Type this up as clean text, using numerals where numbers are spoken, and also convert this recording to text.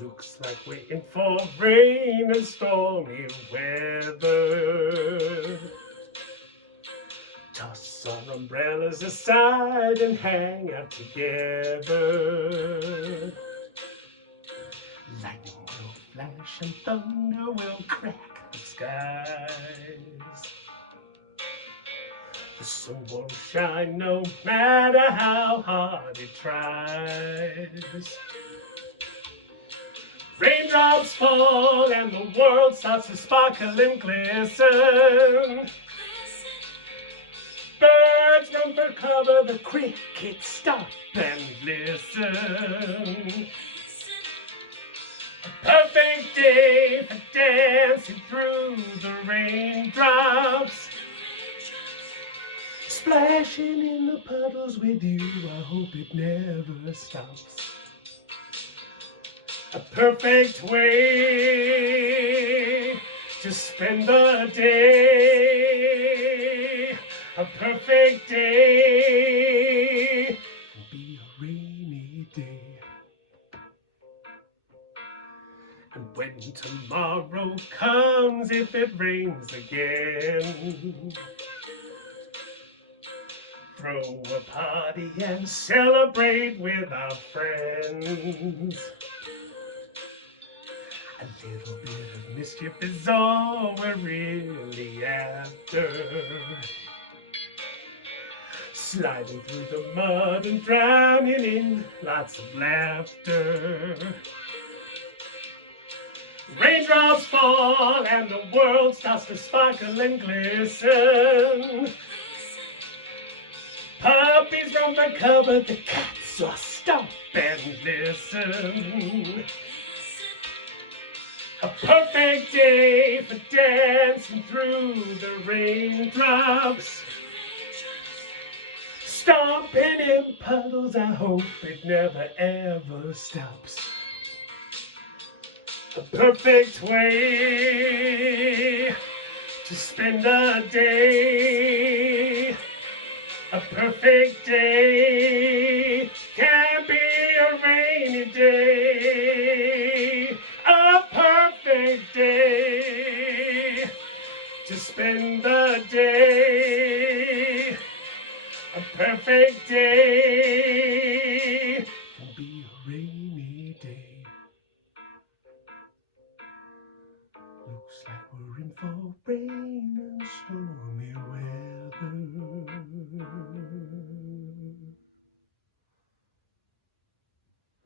Looks like we're in for rain and stormy weather. Toss our umbrellas aside and hang out together. Lightning will flash and thunder will crack the skies. The sun won't shine no matter how hard it tries. Raindrops fall and the world starts to sparkle and glisten. Birds run for cover, the crickets stop and listen. A perfect day for dancing through the raindrops. Splashing in the puddles with you, I hope it never stops. A perfect way to spend the day. A perfect day will be a rainy day. And when tomorrow comes, if it rains again, throw a party and celebrate with our friends. A little bit of mischief is all we're really after. Sliding through the mud and drowning in lots of laughter. Raindrops fall and the world starts to sparkle and glisten. Puppies run for cover, the cats are stop and listen. A perfect day for dancing through the raindrops. Stomping in puddles, I hope it never ever stops. A perfect way to spend a day. A perfect day